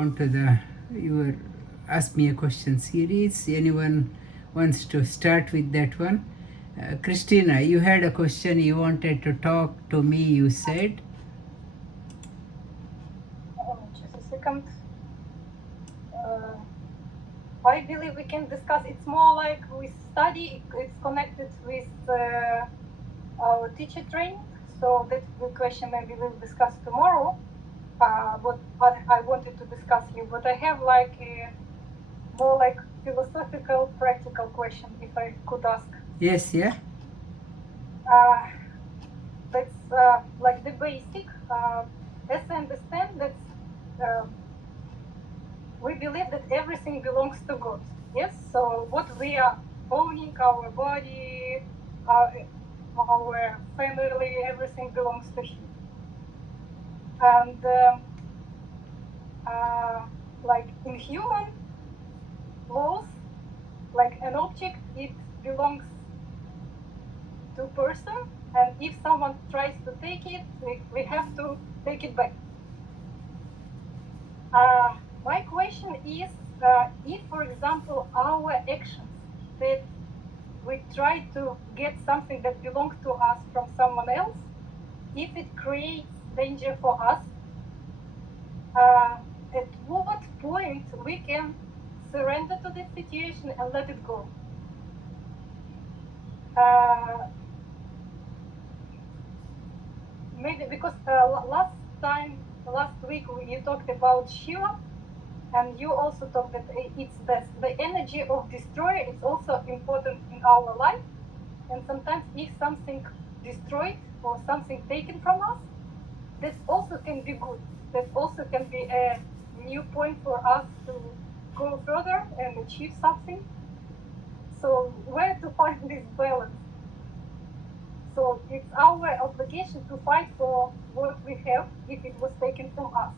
on to the your Ask Me a Question series. Anyone wants to start with that one? Christina, you had a question you wanted to talk to me, you said. Just a second. I believe we can discuss. It's more like we study. It's connected with our teacher training. So that question maybe we'll discuss tomorrow. What I wanted to discuss here, but I have like a more like philosophical, practical question, if I could ask. Yes, yeah. That's like the basic. As I understand, that's we believe that everything belongs to God. Yes. So what we are owning, our body, our family, everything belongs to Him. And like in human laws, like an object, it belongs to a person, and if someone tries to take it, we have to take it back. My question is, if, for example, our actions that we try to get something that belongs to us from someone else, if it creates danger for us, at what point we can surrender to this situation and let it go? Maybe because last week you talked about Shiva, and you also talked that it's the energy of destroyer is also important in our life, and sometimes if something destroyed or something taken from us, this also can be good. That also can be a new point for us to go further and achieve something. So where to find this balance? So it's our obligation to fight for what we have if it was taken from us.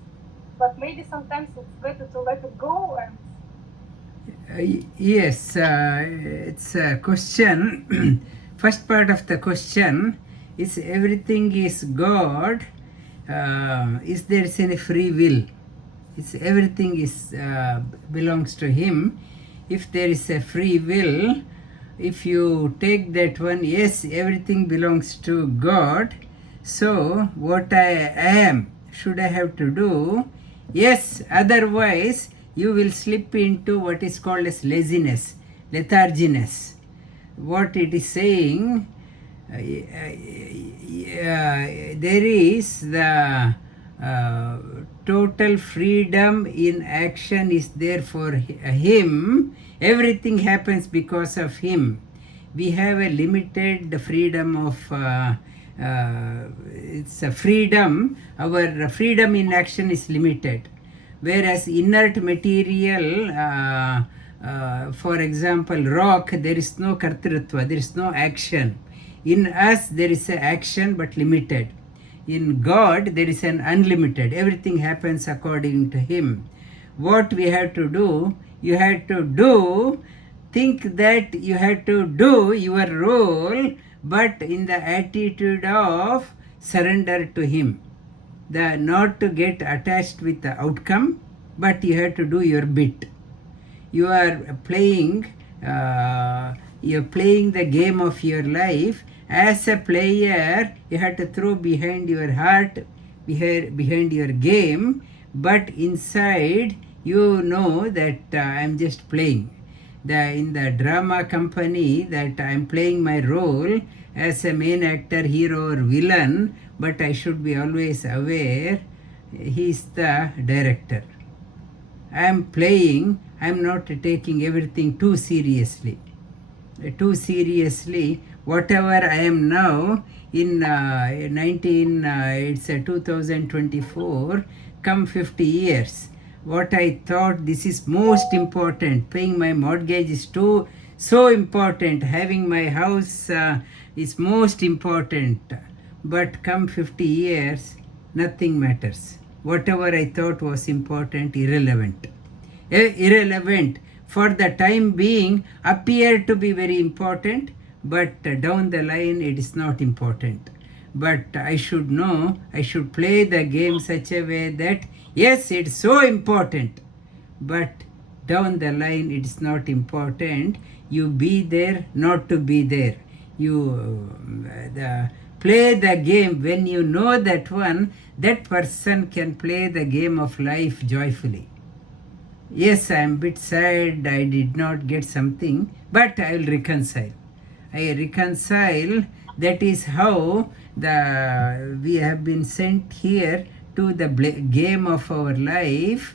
But maybe sometimes it's better to let it go. And Yes, it's a question. First part of the question is everything is God. Is there any free will? It's everything is belongs to Him. If there is a free will, if you take that one, yes, everything belongs to God. So what I am, should I have to do? Yes, otherwise you will slip into what is called as laziness, letharginess. What it is saying, there is the total freedom in action is there for Him. Everything happens because of Him. We have a limited freedom of it's a freedom. Our freedom in action is limited, whereas inert material, for example rock, there is no kartrutva, there is no action. In us there is an action but limited. In God there is an unlimited. Everything happens according to Him. What we have to do, you have to do, think that you have to do your role, but in the attitude of surrender to Him. Not to get attached with the outcome, but you have to do your bit. You are playing, you're playing the game of your life. As a player, you have to throw behind your heart, behind your game, but inside you know that I'm just playing. In the drama company, that I'm playing my role as a main actor, hero or villain, but I should be always aware he's the director. I'm playing, I'm not taking everything too seriously. Whatever I am now in 2024, come 50 years, what I thought this is most important, paying my mortgage is so important, having my house is most important, but come 50 years, nothing matters. Whatever I thought was important, irrelevant for the time being, appear to be very important, but down the line it is not important. but I should know, I should play the game such a way that, yes, it's so important, but down the line it's not important. You be there, not to be there. You play the game when you know that one, that person can play the game of life joyfully. Yes, I am a bit sad, I did not get something, but I will reconcile. I reconcile. That is how we have been sent here to the game of our life,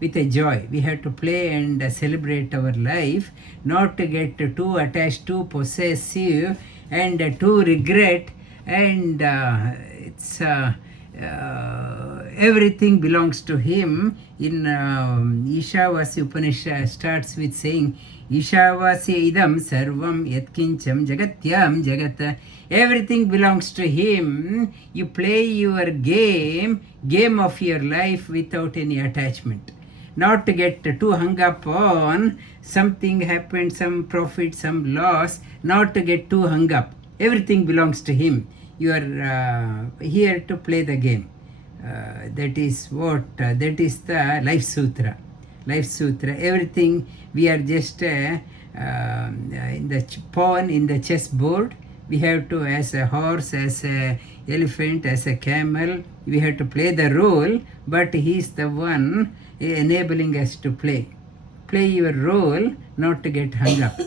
with a joy. We have to play and celebrate our life, not to get too attached, too possessive, and too regret, and it's everything belongs to him. In Ishavasya Upanishad starts with saying, Ishavasya idam sarvam yatkincham jagatyam jagata. Everything belongs to him. You play your game of your life without any attachment. Not to get too hung up on something happened, some profit, some loss, not to get too hung up. Everything belongs to him. You are here to play the game. That is the life sutra. Everything, we are just in the pawn in the chessboard. We have to, as a horse, as a elephant, as a camel, we have to play the role, but he is the one enabling us to play your role, not to get hung up.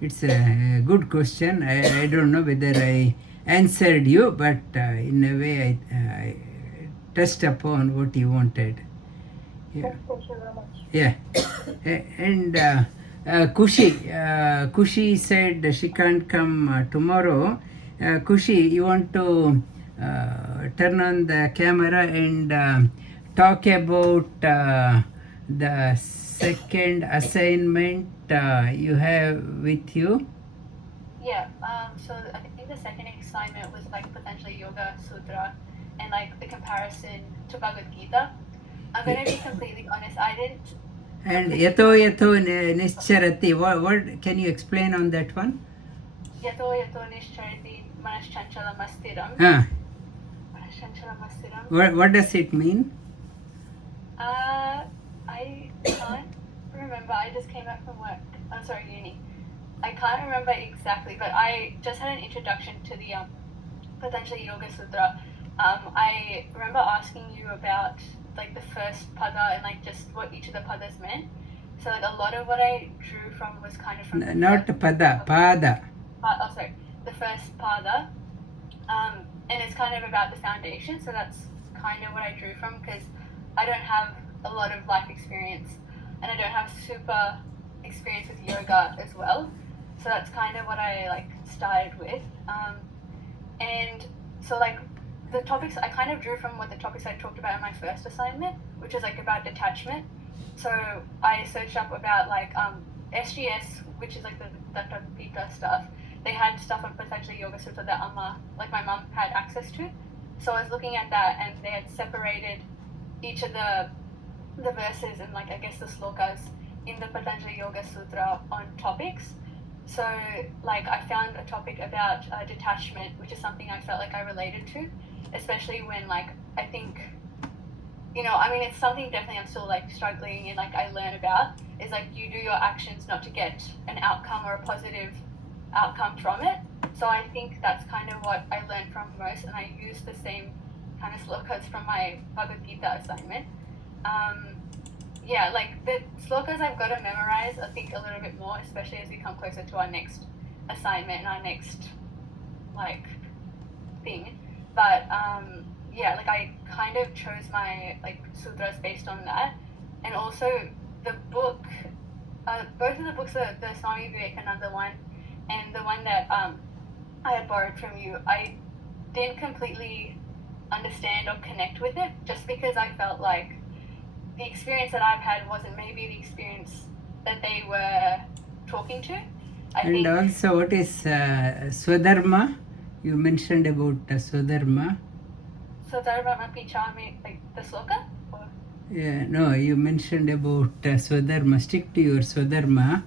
It's a good question. I don't know whether I answered you, but in a way I touched upon what you wanted. Yeah. Thank you very much. Yeah. And Kushi said she can't come tomorrow. Kushi, you want to turn on the camera and talk about the second assignment you have with you? Yeah, so I think the second assignment was like potentially Yoga Sutra and like the comparison to Bhagavad Gita. I'm going to be completely honest, I didn't. And yato nischarati, what can you explain on that one? Yato nischarati manaschanchala mastiram. Manaschanchala mastiram. What does it mean? I can't remember. I just came back from work. I'm sorry, uni. I can't remember exactly, but I just had an introduction to the Patanjali Yoga Sutra. I remember asking you about like the first pada and like just what each of the padas meant. So like a lot of what I drew from was kind of from not pada. The first pada, and it's kind of about the foundation. So that's kind of what I drew from because I don't have a lot of life experience and I don't have super experience with yoga as well. So that's kind of what I like started with, and so like the topics I kind of drew from what the topics I talked about in my first assignment, which is like about detachment. So I searched up about like SGS, which is like the Pita stuff. They had stuff on Patanjali Yoga Sutra that like my mum had access to. So I was looking at that and they had separated each of the verses and like I guess the slokas in the Patanjali Yoga Sutra on topics. So like I found a topic about detachment, which is something I felt like I related to, especially when like I think, I mean it's something definitely I'm still like struggling and like I learn about is like you do your actions not to get an outcome or a positive outcome from it. So I think that's kind of what I learned from most, and I used the same kind of slokas from my Bhagavad Gita assignment. Yeah, like the slokas I've got to memorize, I think a little bit more, especially as we come closer to our next assignment and our next like thing. But yeah, like I kind of chose my like sutras based on that, and also the book, both of the books, the Swami Vivekananda one and the one that I had borrowed from you, I didn't completely understand or connect with it, just because I felt like the experience that I've had wasn't maybe the experience that they were talking to. I think also, what is Swadharma? You mentioned about Swadharma. Swadharma Pichami, like the sloka? Or? Yeah, no, you mentioned about Swadharma. Stick to your Swadharma.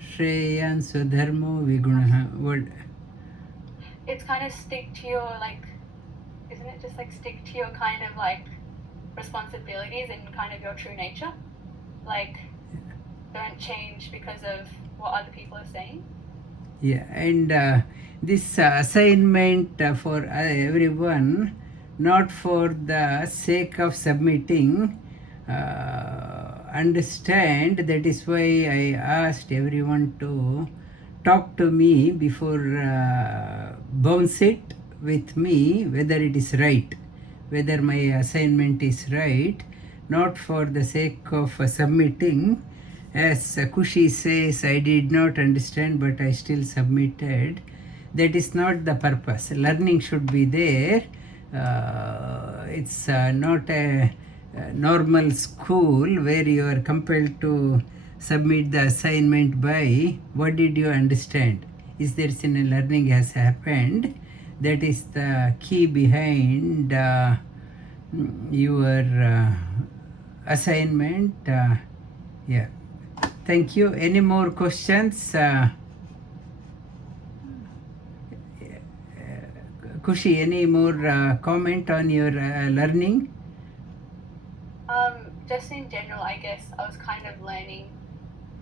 Shreyan Swadharmo Vigunaha. What? it's kind of stick to your, like, isn't it just like stick to your kind of like responsibilities and kind of your true nature? Like, don't change because of what other people are saying. Yeah, and this assignment for everyone, not for the sake of submitting, understand. That is why I asked everyone to talk to me before bounce it with me whether it is right, whether my assignment is right, not for the sake of submitting. As Kushi says, I did not understand but I still submitted. That is not the purpose. Learning should be there. It's not a normal school where you are compelled to submit the assignment by what did you understand. Is there any learning has happened? That is the key behind your assignment. Yeah. Thank you. Any more questions? Kushi, any more comment on your learning? Just in general, I guess I was kind of learning,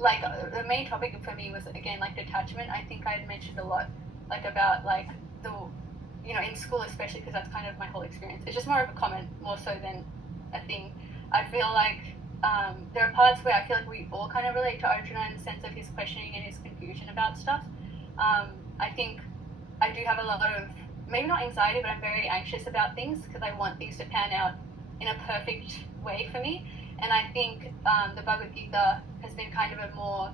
like, the main topic for me was, again, like, detachment. I think I had mentioned a lot, like, about, like, the, you know, in school especially, because that's kind of my whole experience. It's just more of a comment, more so than a thing. I feel like there are parts where I feel like we all kind of relate to Arjuna in the sense of his questioning and his confusion about stuff. I think I do have a lot of, maybe not anxiety, but I'm very anxious about things because I want things to pan out in a perfect way for me. And I think the Bhagavad Gita has been kind of a more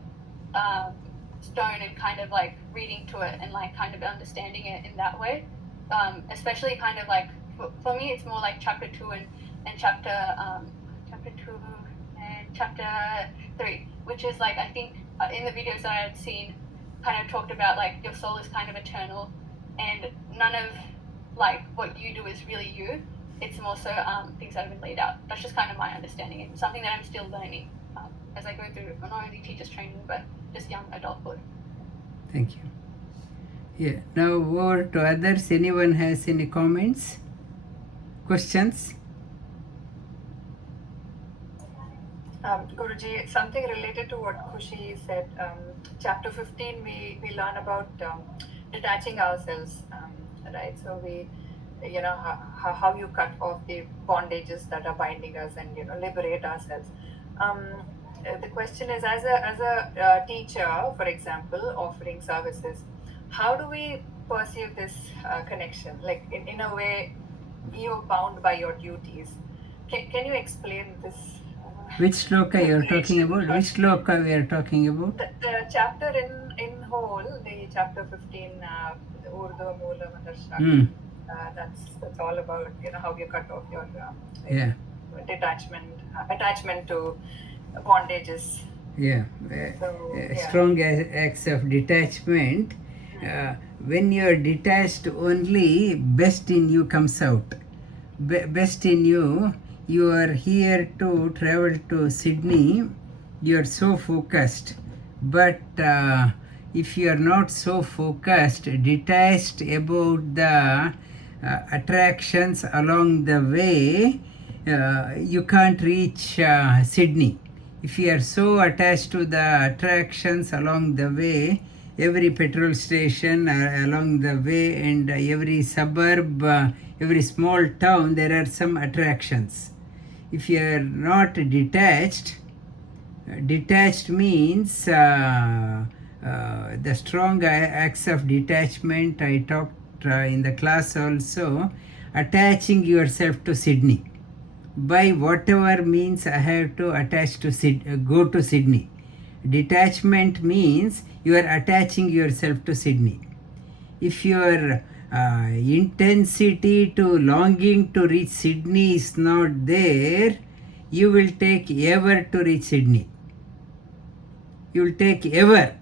stone and kind of like reading to it and like kind of understanding it in that way. Especially kind of like, for me, it's more like chapter 2 and chapter 2 and chapter 3, which is like, I think in the videos that I had seen, kind of talked about like your soul is kind of eternal and none of like what you do is really you. It's more so things that have been laid out. That's just kind of my understanding and something that I'm still learning as I go through not only teacher's training but just young adulthood. Thank you. Yeah. Now over to others. Anyone has any comments, questions? Guruji, something related to what Kushi said. Chapter 15, we learn about detaching ourselves, right? So we, you know, how you cut off the bondages that are binding us and, you know, liberate ourselves. The question is, as a teacher, for example, offering services, how do we perceive this connection? Like in a way, you're bound by your duties. Can you explain this? Which sloka you are talking about? Which sloka we are talking about? The chapter in whole, the chapter 15, Urdu Moola Madarshak. That's all about, you know, how you cut off your attachment to bondages. Yeah. Strong acts of detachment. When you are detached, only best in you comes out. Best in you. You are here to travel to Sydney. You are so focused. But if you are not so focused, detached about the attractions along the way, you can't reach Sydney. If you are so attached to the attractions along the way, every petrol station along the way and every suburb, every small town, there are some attractions. If you are not detached means the strong acts of detachment I talked in the class also, attaching yourself to Sydney. By whatever means I have to attach to go to Sydney. Detachment means you are attaching yourself to Sydney. If your intensity to longing to reach Sydney is not there, you will take ever to reach Sydney. You will take ever.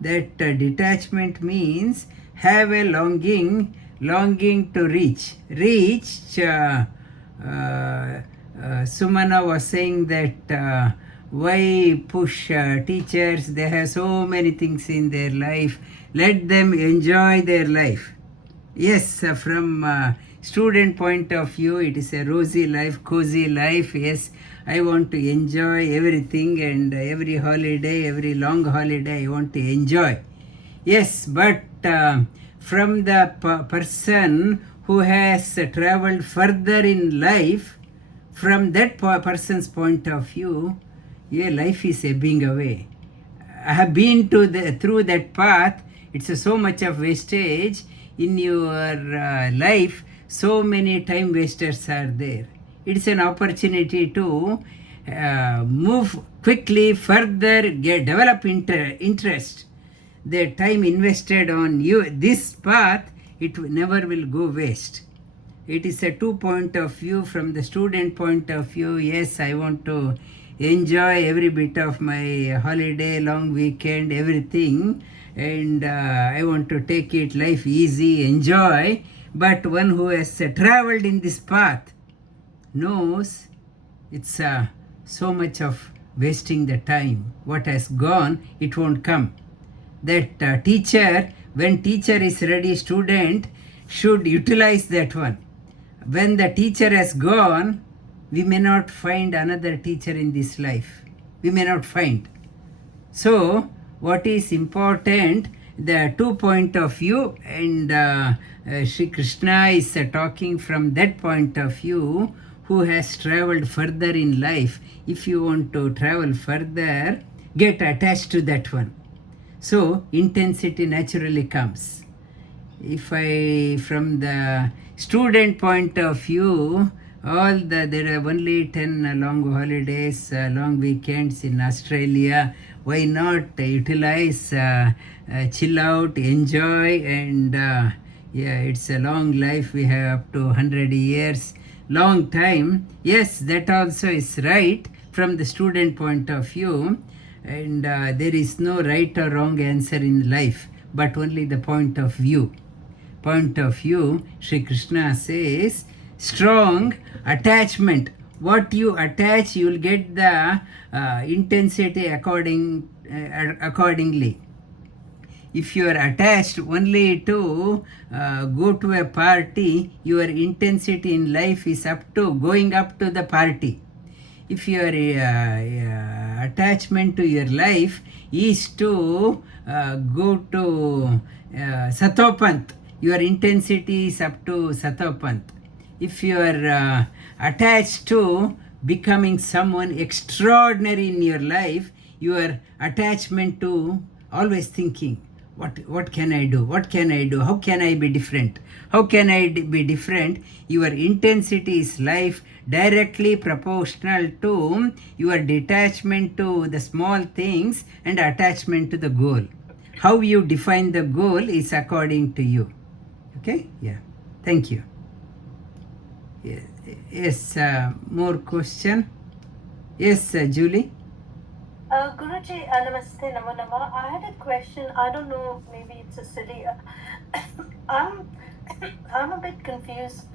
That detachment means have a longing to reach. Sumana was saying that why push teachers? They have so many things in their life. Let them enjoy their life. Yes, from student point of view, it is a rosy life, cozy life. Yes, I want to enjoy everything, and every holiday, every long holiday, I want to enjoy. Yes, but from the person who has traveled further in life, from that person's point of view, yeah, life is ebbing away. I have been through that path. It's so much of wastage in your life. So many time wasters are there. It's an opportunity to move quickly further, develop interest. The time invested on you, this path, it never will go waste. It is a two point of view. From the student point of view, yes, I want to enjoy every bit of my holiday, long weekend, everything, and I want to take it life easy, enjoy. But one who has traveled in this path knows it's so much of wasting the time. What has gone, it won't come. That teacher, when teacher is ready, student should utilize that one. When the teacher has gone, we may not find another teacher in this life. We may not find. So, what is important, the two point of view, and Sri Krishna is talking from that point of view, who has traveled further in life. If you want to travel further, get attached to that one. So, intensity naturally comes. If I, from the student point of view, there are only 10 long holidays, long weekends in Australia. Why not utilize, chill out, enjoy, and yeah, it's a long life. We have up to 100 years, long time. Yes, that also is right from the student point of view, and there is no right or wrong answer in life, but only the point of view. Point of view, Sri Krishna says, strong attachment. What you attach, you will get the intensity accordingly. If you are attached only to go to a party, your intensity in life is going up to the party. If your attachment to your life is to go to Satopant, your intensity is up to Satopant. If you are attached to becoming someone extraordinary in your life, your attachment to always thinking, what can I do? What can I do? How can I be different? How can I be different? Your intensity is life directly proportional to your detachment to the small things and attachment to the goal. How you define the goal is according to you. Okay? Yeah. Thank you. Yes, more question? Yes, Julie? Guruji, namaste, namo nama. I had a question. I don't know, maybe it's a silly. I'm a bit confused,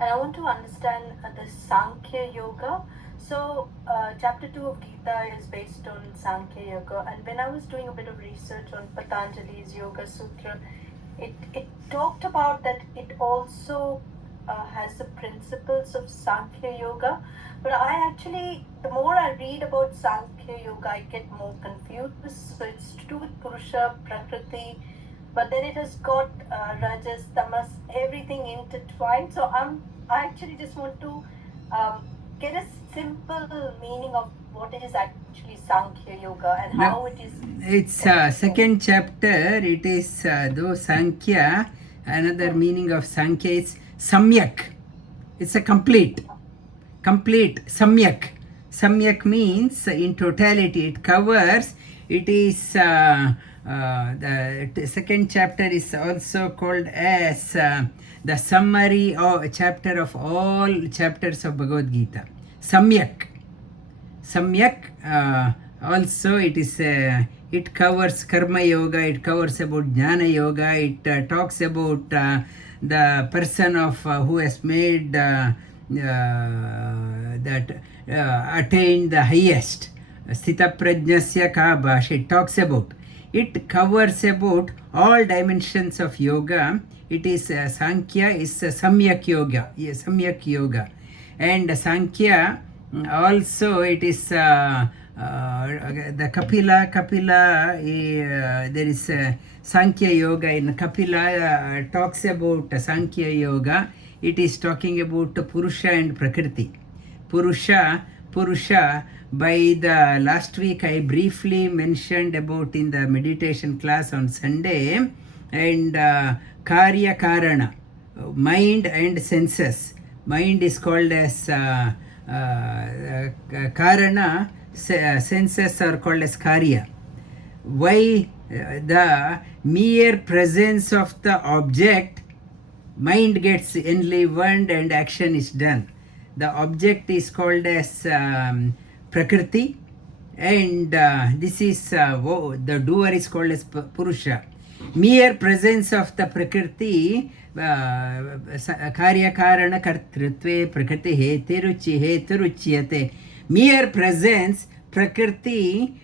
and I want to understand the Sankhya Yoga. So, chapter 2 of Gita is based on Sankhya Yoga, and when I was doing a bit of research on Patanjali's Yoga Sutra, it talked about that it also has the principles of Sankhya Yoga. But I actually, the more I read about Sankhya Yoga, I get more confused. So it's to do with Purusha, Prakriti, but then it has got Rajas, Tamas, everything intertwined. So I actually just want to get a simple meaning of what is actually Sankhya Yoga and how it is. It's second chapter. It is though Sankhya. Another meaning of Sankhya is Samyak. It's a complete Samyak. Samyak means in totality. It covers. It is the second chapter is also called as the summary or chapter of all chapters of Bhagavad Gita. Samyak. Also it is it covers karma yoga, it covers about jnana yoga, it talks about the person of who has made that attained the highest, sthita prajnasya ka bhash. It talks about, it covers about all dimensions of yoga, it is Sankhya is Samyak Yoga. Yes, Samyak Yoga. And Sankhya also it is the Kapila. There is Sankhya Yoga in Kapila talks about Sankhya Yoga. It is talking about Purusha and Prakriti. Purusha. By the last week I briefly mentioned about in the meditation class on Sunday, and Karya Karana, mind and senses. Mind is called as Karana, senses are called as Karya. Why? The mere presence of the object, mind gets enlivened and action is done. The object is called as Prakriti, and this is the doer is called as Purusha. Mere presence of the Prakriti, Karya Karana Kartrutve Prakriti Heturuchyate. Mere presence, Prakriti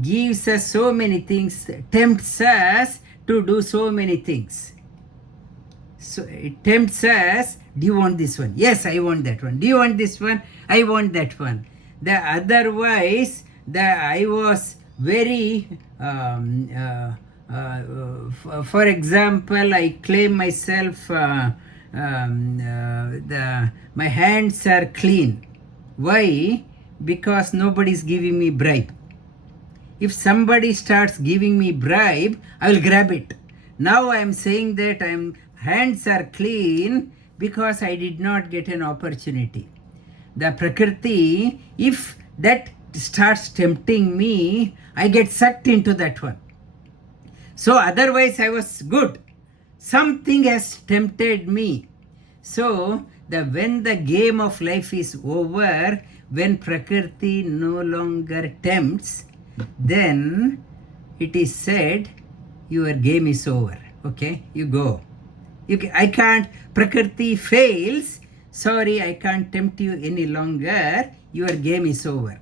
gives us so many things, tempts us to do so many things. So it tempts us. Do you want this one? Yes, I want that one. Do you want this one? I want that one. The otherwise, I was very for example, I claim myself my hands are clean. Why? Because nobody is giving me bribe. If somebody starts giving me bribe, I will grab it. Now I am saying that hands are clean because I did not get an opportunity. The Prakriti, if that starts tempting me, I get sucked into that one. So otherwise I was good. Something has tempted me. So when the game of life is over, when Prakriti no longer tempts, then it is said your game is over. Okay, you go. I can't, Prakriti fails, sorry, I can't tempt you any longer, your game is over.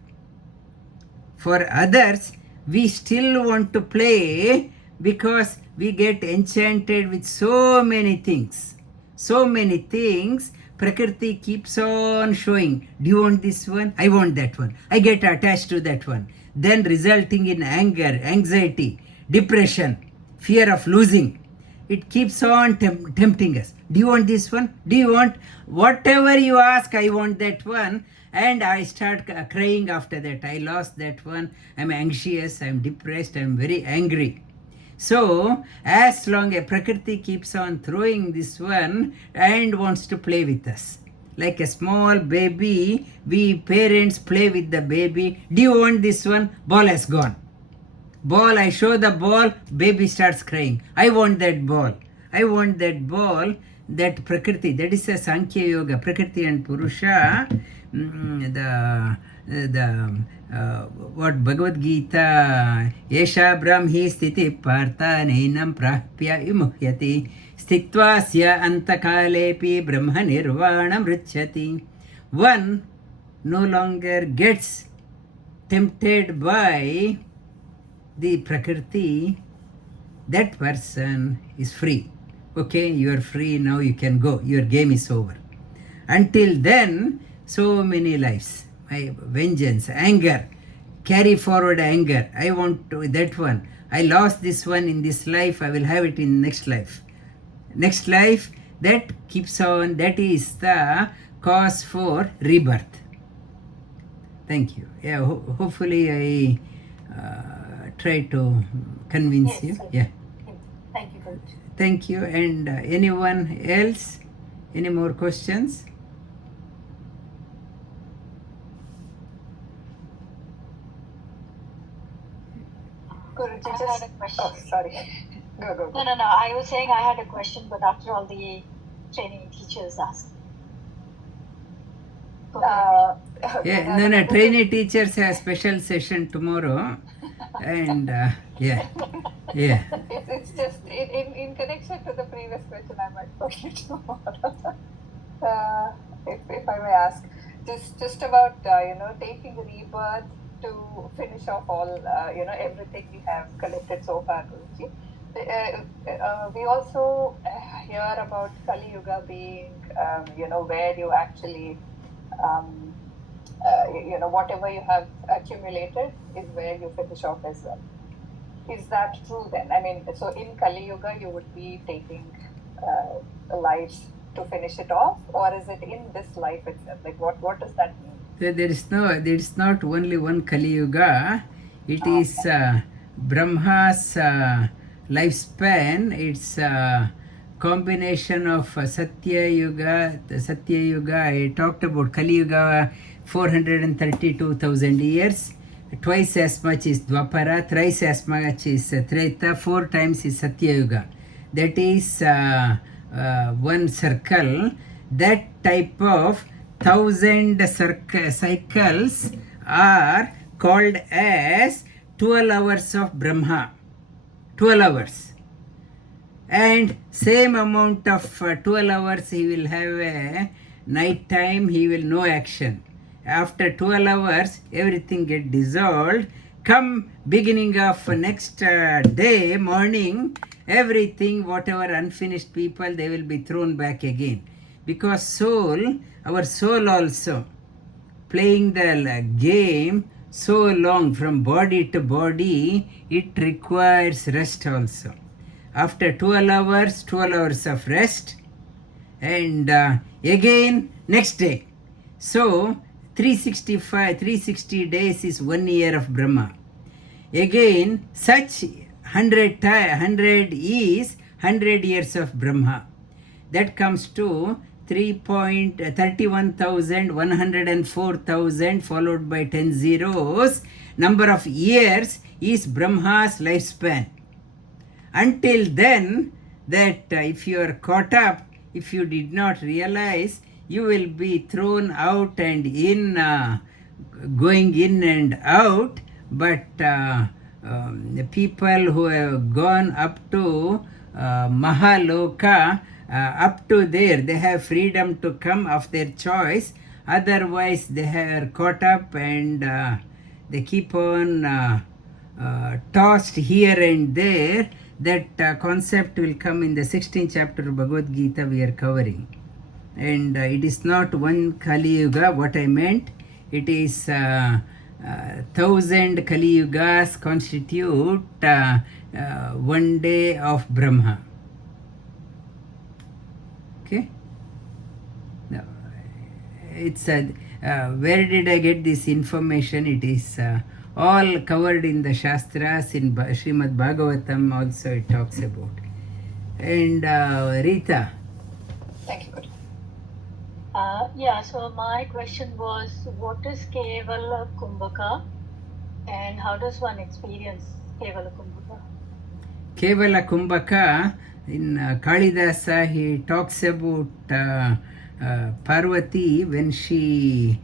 For others, we still want to play because we get enchanted with so many things. So many things, Prakriti keeps on showing. Do you want this one? I want that one. I get attached to that one. Then resulting in anger, anxiety, depression, fear of losing. It keeps on tempting us. Do you want this one? Do you want? Whatever you ask, I want that one. And I start crying after that. I lost that one. I'm anxious. I'm depressed. I'm very angry. So, as long as Prakriti keeps on throwing this one and wants to play with us. Like a small baby, we parents play with the baby. Do you want this one? Ball has gone. Ball, I show the ball, baby starts crying. I want that ball. I want that ball. That Prakriti, that is a Sankhya Yoga, Prakriti and Purusha. What Bhagavad Gita, Yesha Brahmi Sthiti Partha Nainam Prahpya Vimuhyati Sthittvasya Antakalepi Brahma Nirvanam Richati. One no longer gets tempted by the Prakriti, that person is free. Okay, you are free, now you can go. Your game is over. Until then, so many lives. My vengeance, anger, carry forward anger. I want that one. I lost this one in this life, I will have it in next life. Next life, that keeps on, that is the cause for rebirth. Thank you. Yeah, hopefully I try to convince you. Sir. Yeah. Thank you, Guruji. Thank you. And anyone else? Any more questions? Guruji, I just... had a question. Oh, sorry. Go. No. I was saying I had a question, but after all the training teachers asked. Go ahead. Yeah, no. Trainee teachers have special session tomorrow. And yeah. It's just in connection to the previous question, I might talk it tomorrow. If I may ask, just about taking rebirth to finish off all everything we have collected so far, Guruji. we also hear about Kali Yuga being, where you actually, whatever you have accumulated is where you finish off as well. Is that true then? I mean, so in Kali Yuga, you would be taking lives to finish it off, or is it in this life itself? Like, what does that mean? There is not only one Kali Yuga. It is Brahma's lifespan. It's a combination of Satya Yuga. I talked about Kali Yuga, 432,000 years. Twice as much is Dwapara, thrice as much is Treta, 4 times is Satya Yuga. That is one circle. That type of 1,000 cycles are called as 12 hours of Brahma. 12 hours. And same amount of 12 hours he will have a night time, he will no action. After 12 hours, everything get dissolved. Come beginning of next day, morning, everything, whatever unfinished people, they will be thrown back again. Because soul, our soul also, playing the game so long from body to body, it requires rest also. After 12 hours of rest, and again next day. So 360 days is 1 year of Brahma. Again, such 100 is 100 years of Brahma. That comes to 31,104,000 followed by 10 zeros. Number of years is Brahma's lifespan. Until then, that if you are caught up, if you did not realize, you will be thrown out and in, going in and out. But the people who have gone up to Mahaloka, up to there, they have freedom to come of their choice. Otherwise, they are caught up and they keep on tossed here and there. That concept will come in the 16th chapter of Bhagavad Gita we are covering. And it is not one Kali Yuga, what I meant. It is 1,000 Kali Yugas constitute 1 day of Brahma. Okay? Now, it's where did I get this information? It is all covered in the Shastras, in Srimad Bhagavatam also it talks about. And Rita. Thank you, Guru. So my question was, what is Kevala Kumbhaka and how does one experience Kevala Kumbhaka? Kevala Kumbhaka, in Kalidasa, he talks about Parvati when she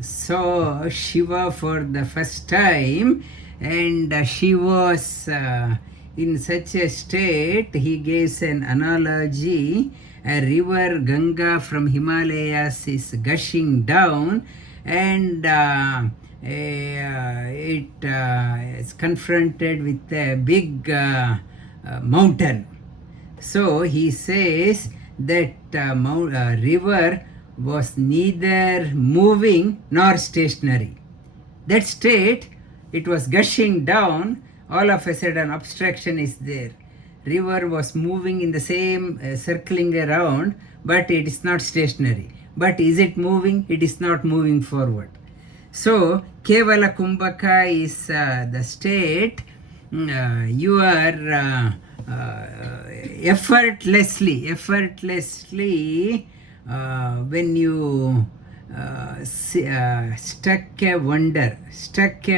saw Shiva for the first time, and she was in such a state. He gives an analogy. A river Ganga from Himalayas is gushing down, and it is confronted with a big mountain. So he says that river was neither moving nor stationary. That state, it was gushing down, all of a sudden obstruction is there. River was moving in the same circling around, but it is not stationary. But is it moving? It is not moving forward. So Kevala Kumbhaka is the state you are effortlessly when you struck a wonder, such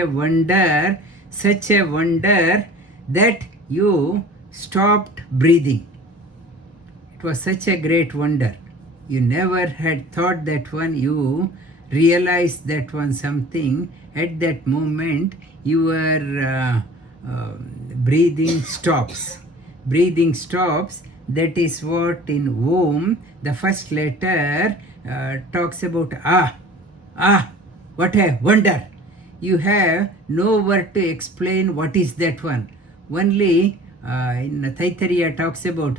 a wonder that you stopped breathing. It was such a great wonder. You never had thought that one, you realized that one something. At that moment, your breathing stops. Breathing stops. That is what in Om, the first letter talks about what a wonder. You have no word to explain what is that one. Only in Taittiriya talks about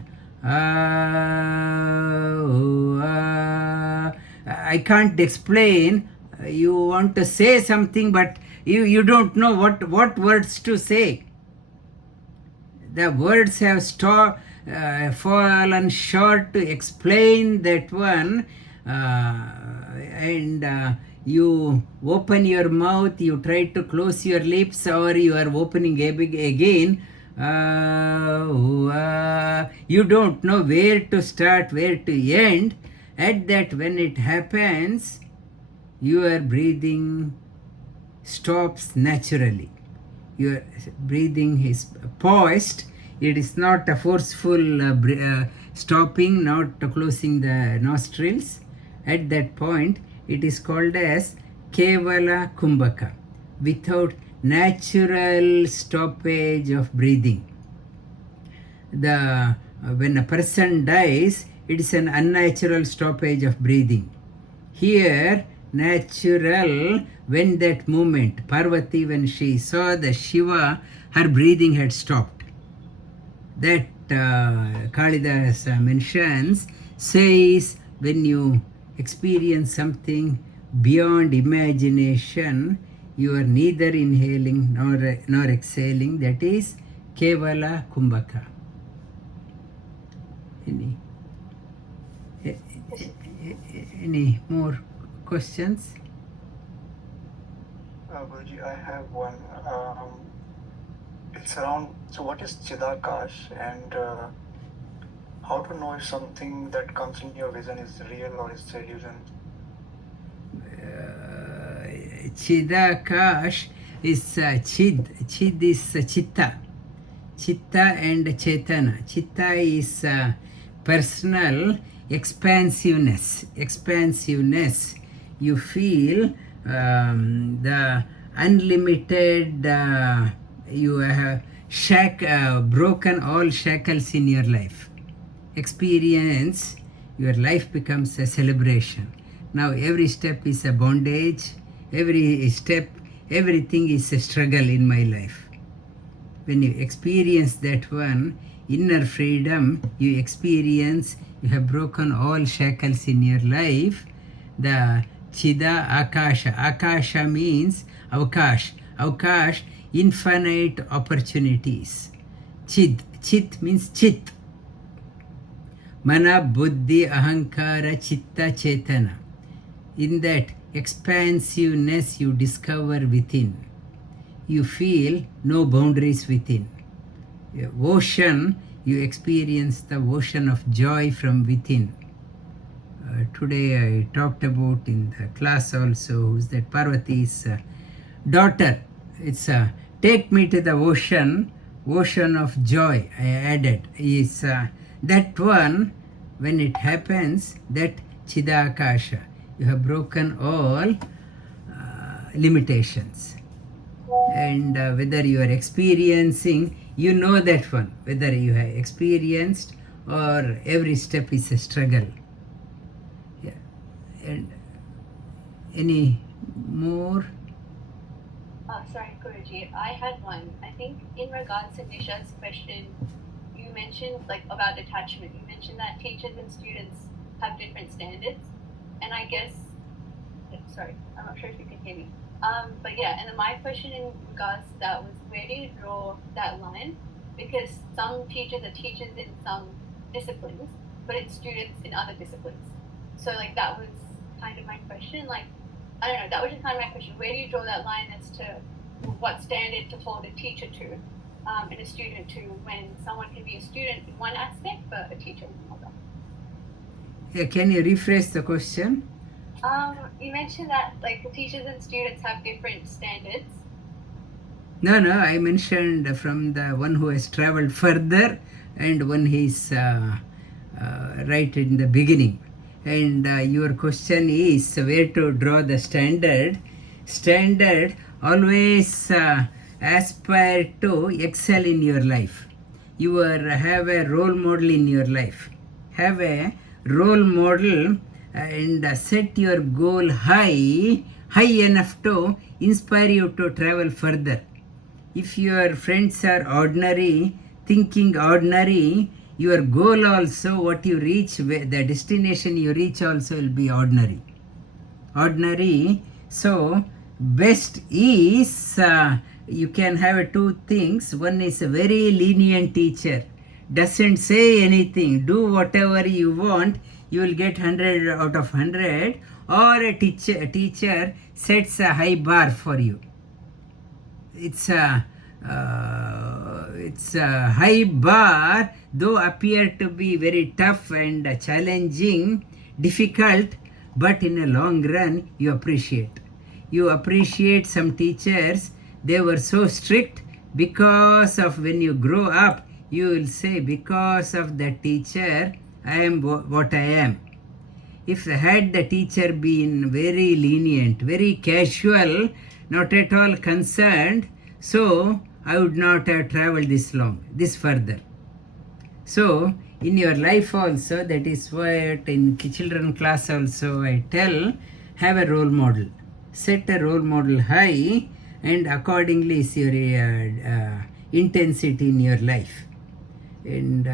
I can't explain. You want to say something, but you don't know what words to say. The words have fallen short to explain that one, and you open your mouth, you try to close your lips, or you are opening again. You don't know where to start, where to end. At that, when it happens, your breathing stops naturally. Your breathing is paused. It is not a forceful stopping, not closing the nostrils. At that point, it is called as Kevala Kumbhaka, without natural stoppage of breathing. When a person dies, it is an unnatural stoppage of breathing. Here, natural, when that moment, Parvati, when she saw the Shiva, her breathing had stopped. That Kalidas mentions, says, when you experience something beyond imagination, you are neither inhaling nor exhaling. That is Kevala Kumbhaka. Any more questions? Guruji, I have one. It's around, so what is Chidakash, and how to know if something that comes in your vision is real or is illusion? Chidakash is Chid. Chid is Chitta. Chitta and Chetana. Chitta is personal expansiveness. You feel the unlimited, you have broken all shackles in your life. Experience, your life becomes a celebration. Now every step is a bondage, every step, everything is a struggle in my life. When you experience that one, inner freedom, you experience, you have broken all shackles in your life. The Chida Akasha. Akasha means Avakash. Avakash, infinite opportunities. Chid. Chit means Chit. Mana, Buddhi, Ahankara, Chitta, Chetana. In that expansiveness you discover within. You feel no boundaries within. Ocean, you experience the ocean of joy from within. Today I talked about in the class also, who's that Parvati's daughter. It's take me to the ocean of joy, I added. Is that one, when it happens, that Chidakasha, you have broken all limitations. And whether you are experiencing, you know that one, whether you have experienced or every step is a struggle. Yeah. And any more? Sorry, Guruji. I had one. I think in regards to Nisha's question, you mentioned like about detachment. You mentioned that teachers and students have different standards, and I guess, sorry, I'm not sure if you can hear me. But yeah, and then my question in regards to that was, where do you draw that line? Because some teachers are teachers in some disciplines, but it's students in other disciplines. So like that was kind of my question. Like, I don't know, that was just kind of my question. Where do you draw that line as to what standard to hold a teacher to and a student to, when someone can be a student in one aspect but a teacher in another? Yeah, can you rephrase the question? You mentioned that like the teachers and students have different standards. No, I mentioned from the one who has traveled further and one is right in the beginning. And your question is where to draw the standard. Standard, always aspire to excel in your life. You have a role model in your life. Have a role model and set your goal high enough to inspire you to travel further. If your friends are ordinary, thinking ordinary, your goal also, what you reach, the destination you reach also will be ordinary. Ordinary. So best is, you can have two things. One is a very lenient teacher, doesn't say anything, do whatever you want, you will get 100 out of 100. Or a teacher sets a high bar for you. It's a high bar, though appear to be very tough and challenging, difficult, but in a long run you appreciate. You appreciate some teachers, they were so strict, because of, when you grow up, you will say, because of the teacher, I am what I am. If had the teacher been very lenient, very casual, not at all concerned, so I would not have traveled this further. So in your life also, that is what in children class also I tell, have a role model. Set a role model high, and accordingly is your intensity in your life. And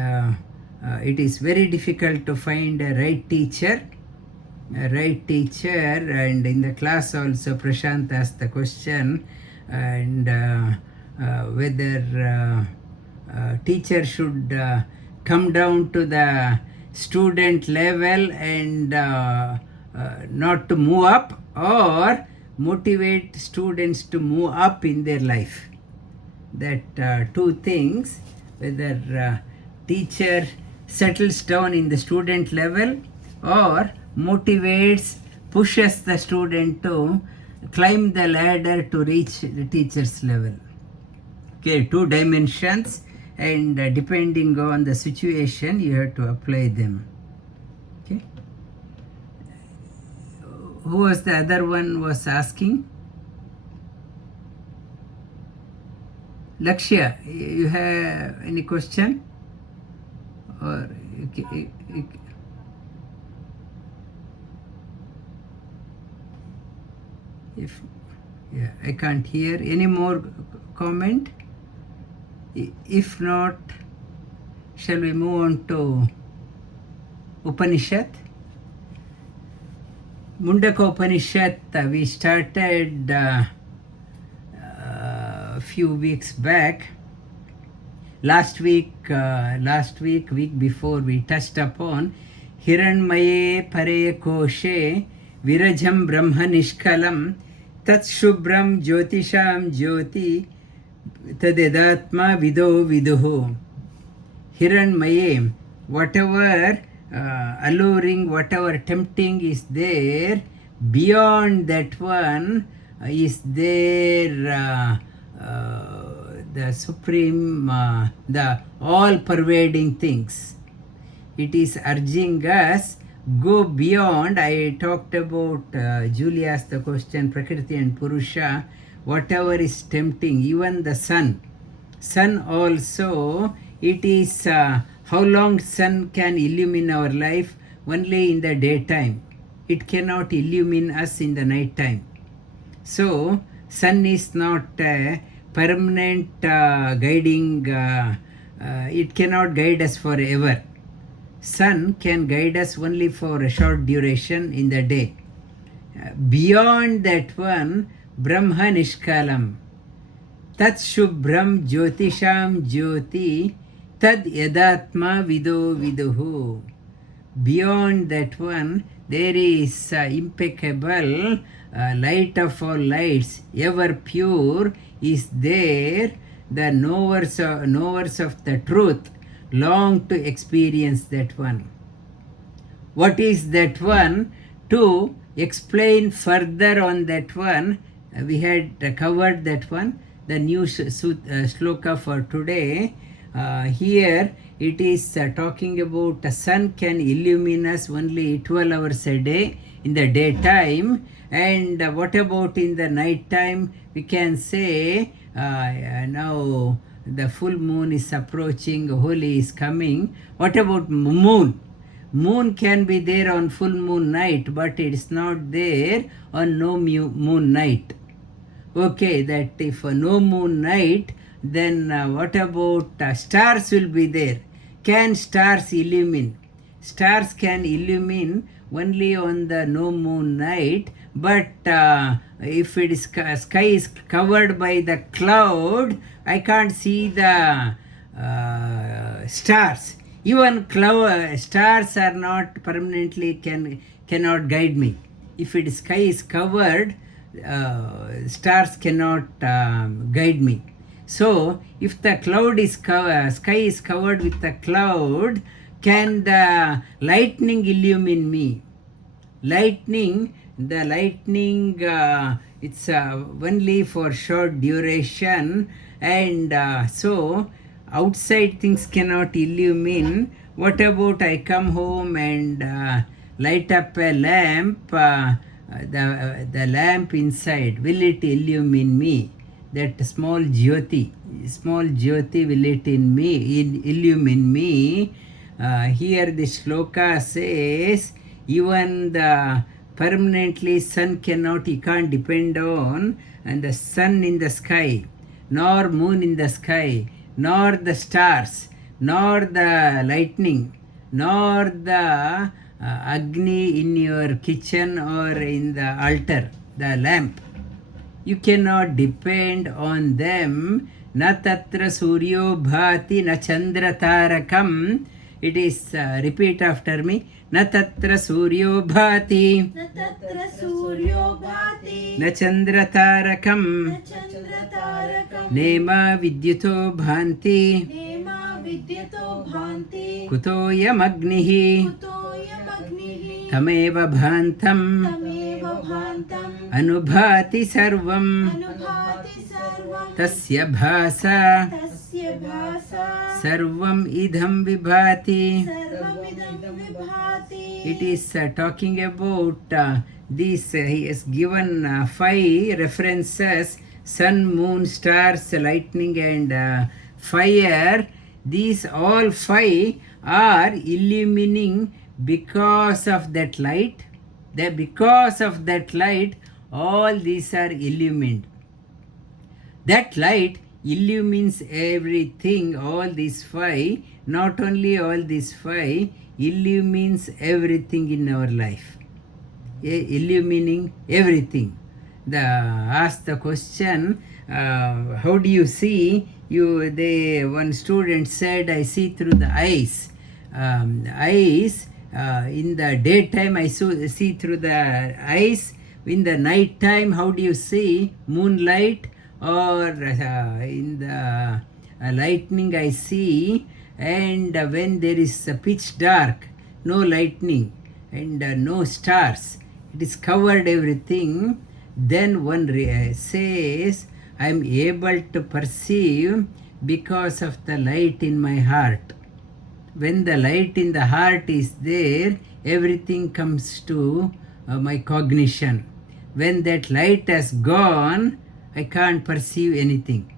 it is very difficult to find a right teacher. And in the class also Prashant asked the question, and whether teacher should come down to the student level and not to move up, or motivate students to move up in their life. That two things, whether teacher settles down in the student level or motivates, pushes the student to climb the ladder to reach the teacher's level. Okay, two dimensions, and depending on the situation you have to apply them. Okay, who was the other one was asking? Lakshya, you have any question? Or if I can't hear any more comment. If not, shall we move on to Upanishad? Mundakopanishad we started a few weeks back. Last week, week before, we touched upon Hiranmaye Pare Koshe Virajam Brahma Nishkalam Tat Shubram Jyotisham Jyoti Tadedatma Vido Viduhu. Hiranmaye, whatever alluring, whatever tempting is there, beyond that one is there the supreme, the all-pervading things. It is urging us, go beyond. I talked about, Julie asked the question, Prakriti and Purusha, whatever is tempting, even the sun. Sun also, it is, how long sun can illumine our life? Only in the daytime. It cannot illumine us in the night time. So, sun is not a permanent guiding, it cannot guide us forever. Sun can guide us only for a short duration in the day. Beyond that one, Brahma Nishkalam. Tat Shubram Jyotisham Jyoti Tad Yadatma Vido Viduhu. Beyond that one, there is impeccable light of all lights, ever pure, is there. The knowers of the truth long to experience that one. What is that one? To explain further on that one, we had covered that one, the new sloka for today. Here it is talking about the sun can illumine us only 12 hours a day in the daytime, and what about in the night time? We can say now the full moon is approaching, Holi is coming. What about moon? Moon can be there on full moon night, but it is not there on no moon night. Okay, that if no moon night, then what about stars will be there? Can stars illumine? Stars can illumine only on the no moon night, but if it is sky is covered by the cloud, I can't see the stars. Even stars are not permanently cannot guide me. If it sky is covered, stars cannot guide me. So if the cloud is sky is covered with the cloud, can the lightning illumine me? The lightning, it's only for short duration, and so outside things cannot illumine. What about I come home and light up a lamp, the lamp inside, will it illumine me? That small jyoti will it illumine me? Here the shloka says, even the permanently sun cannot, he can't depend on, and the sun in the sky, nor moon in the sky, nor the stars, nor the lightning, nor the Agni in your kitchen or in the altar, the lamp. You cannot depend on them. Na tatra suryo bhati na chandra tarakam. It is, repeat after me. Na tatra suryo bhati Na tatra suryo bhati na chandra tarakam. na chandra tarakam Nema vidyuto bhanti nema vidyato bhanti kutoyam agnihi kutoyam agnihi tameva bhantam tameva bhantam anubhati sarvam anubhati sarvam tasya bhasa tasya bhasa sarvam idham vibhati. sarvamidam vibhati. It is talking about this. He has given 5 references: sun, moon, stars, lightning, and fire. These all 5 are illumining because of that light. Because of that light, all these are illumined. That light illumines everything. All these 5, not only all these 5, illumines everything in our life. Illumining everything. Ask the question, how do you see? One student said, I see through the eyes. Eyes, in the daytime I see through the eyes. In the night time, how do you see? Moonlight, or in the lightning I see. And when there is pitch dark, no lightning and no stars, it is covered everything, then one says, I am able to perceive because of the light in my heart. When the light in the heart is there, everything comes to my cognition. When that light has gone, I can't perceive anything.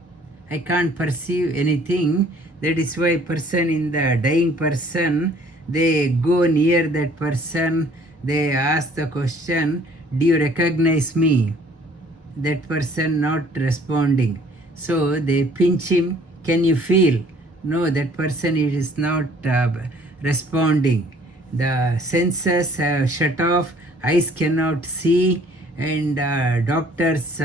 That is why dying person, they go near that person, they ask the question, do you recognize me? That person not responding. So they pinch him, can you feel? No, that person is not responding. The senses have shut off, eyes cannot see, and doctors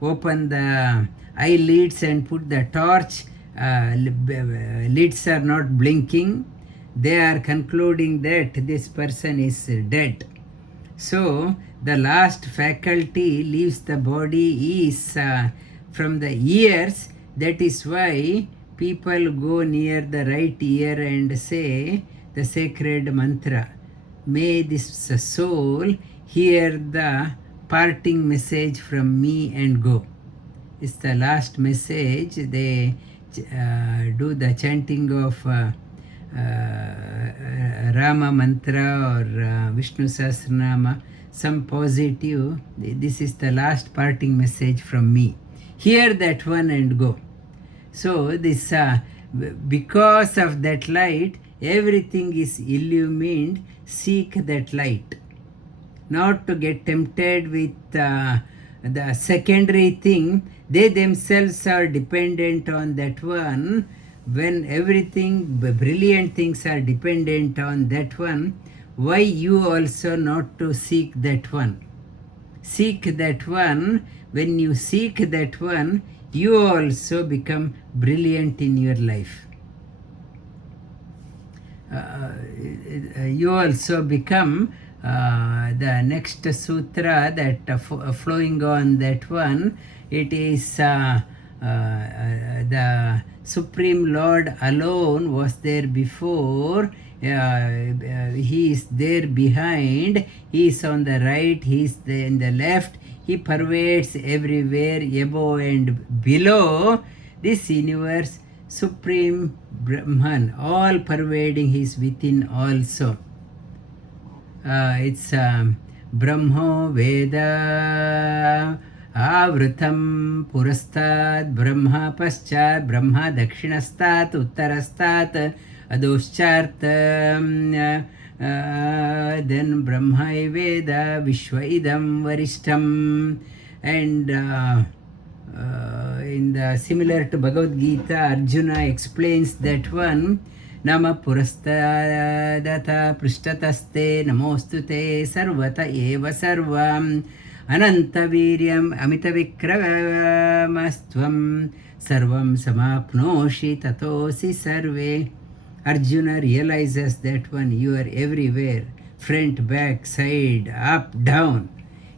open the eyelids and put the torch. Lids are not blinking. They are concluding that this person is dead. So the last faculty leaves the body is from the ears. That is why people go near the right ear and say the sacred mantra. May this soul hear the parting message from me and go. It's the last message. They do the chanting of Rama mantra or Vishnu Sahasranama, some positive. This is the last parting message from me. Hear that one and go. So this because of that light, everything is illumined. Seek that light. Not to get tempted with the secondary thing, they themselves are dependent on that one. When everything, brilliant things are dependent on that one, why you also not to seek that one? Seek that one. When you seek that one, you also become brilliant in your life. You also become the next sutra that flowing on that one. It is the Supreme Lord alone was there before. He is there behind. He is on the right. He is in the left. He pervades everywhere, above and below. This universe, Supreme Brahman, all pervading, he is within also. It's Brahmo Veda Avrutam Purastat Brahma Paschat Brahma Dakshinastat Uttarastat Adoschart then Brahma Veda Vishwaidam Varishtam. And in the similar to Bhagavad Gita, Arjuna explains that one. Nama purastadata prishtataste namostute sarvata eva sarvam anantaviryam amitavikramasthvam sarvam samapnoshi tatosi sarve. Arjuna realizes that one, you are everywhere, front, back, side, up, down.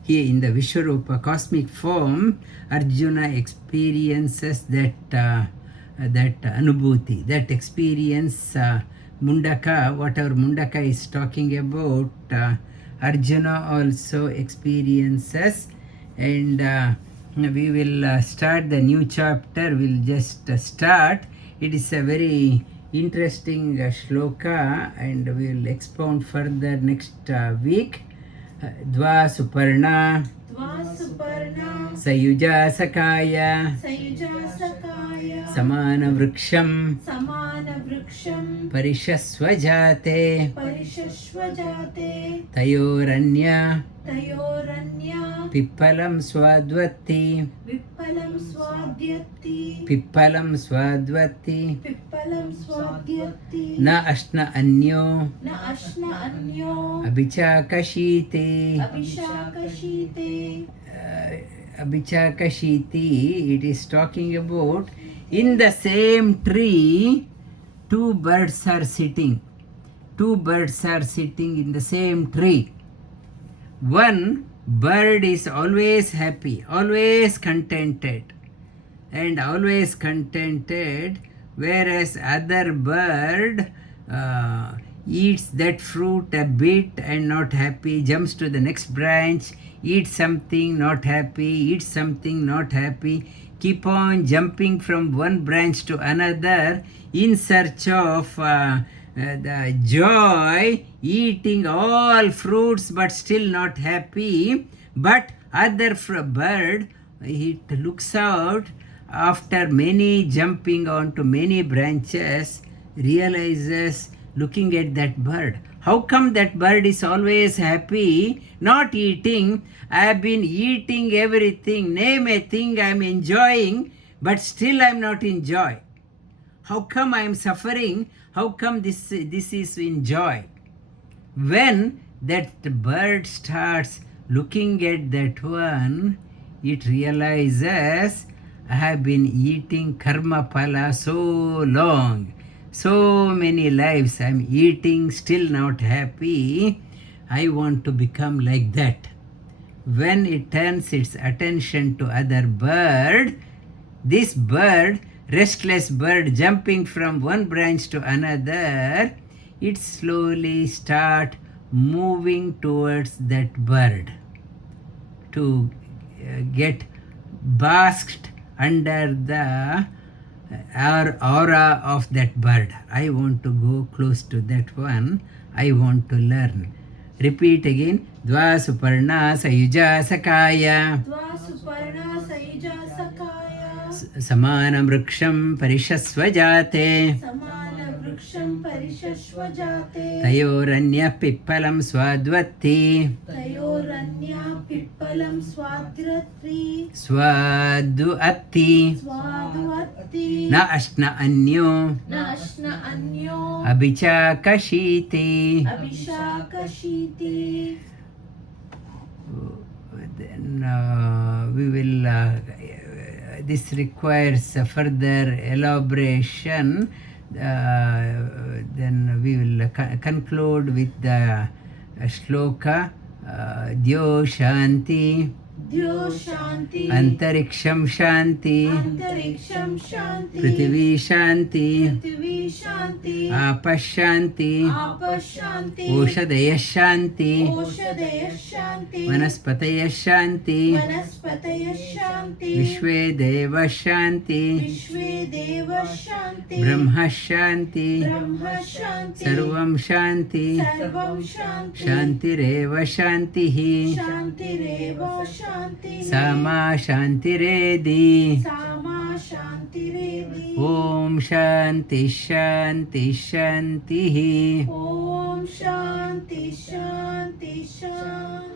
Here in the Vishwarupa cosmic form, Arjuna experiences that anubhuti, that experience. Mundaka, whatever Mundaka is talking about, Arjuna also experiences. And we will start the new chapter. We'll just start. It is a very interesting shloka, and we will expound further next week. Dwa Suparna Sayuja Sakaya Samana Vriksham Parishasvajate Tayoranya Pippalam Swadvati Na Ashna Anyo Abhichakashite. Abhichakashiti, it is talking about in the same tree, two birds are sitting. Two birds are sitting in the same tree. One bird is always happy, always contented, whereas other bird eats that fruit a bit and not happy, jumps to the next branch, eats something, not happy, eats something, not happy, keep on jumping from one branch to another in search of the joy, eating all fruits but still not happy. But other bird, it looks out after many jumping onto many branches, realizes, looking at that bird, how come that bird is always happy, not eating? I have been eating everything, name a thing I am enjoying, but still I am not in joy. How come I am suffering? How come this is in joy? When that bird starts looking at that one, it realizes, I have been eating karma pala so long. So many lives I am eating, still not happy. I want to become like that. When it turns its attention to other bird, this bird, restless bird jumping from one branch to another, it slowly start moving towards that bird to get basked under the aura of that bird. I want to go close to that one. I want to learn. Repeat again. Dwa Suparna Sayuja Sakaya Samana Vriksham Parishasvajate वृक्षं परिषस्व जाते तयोरन्यः पिप्पलं स्वाद्वत्ति तयोरन्या पिप्पलं स्वाद्रत्री स्वादु अत्ति स्वादुवत्ति न अश्न अन्यो नाश्न अन्यो अभिचाकशीते. अभिशाकशीते. Then we will this requires a further elaboration. Then we will conclude with the shloka Dyo Shanti द्यो शांति Antariksham Shanti अंतरिक्षं शांति Prithvi Shanti पृथ्वी शांति Apashanti आप शांति Oshadaya Shanti औषधय शांति Vanaspataya Shanti वनस्पतय शांति Vishwe Deva Shanti विश्वे देव शांति Brahma Shanti ब्रह्म शांति Sarvam Shanti सर्वं शांति Shantireva Shantihi शांतिरेव शांति Sama Shantiredi. सामा शांतिरेधि Om Shanti Shanti Shantihi. Om Shanti शांति शांति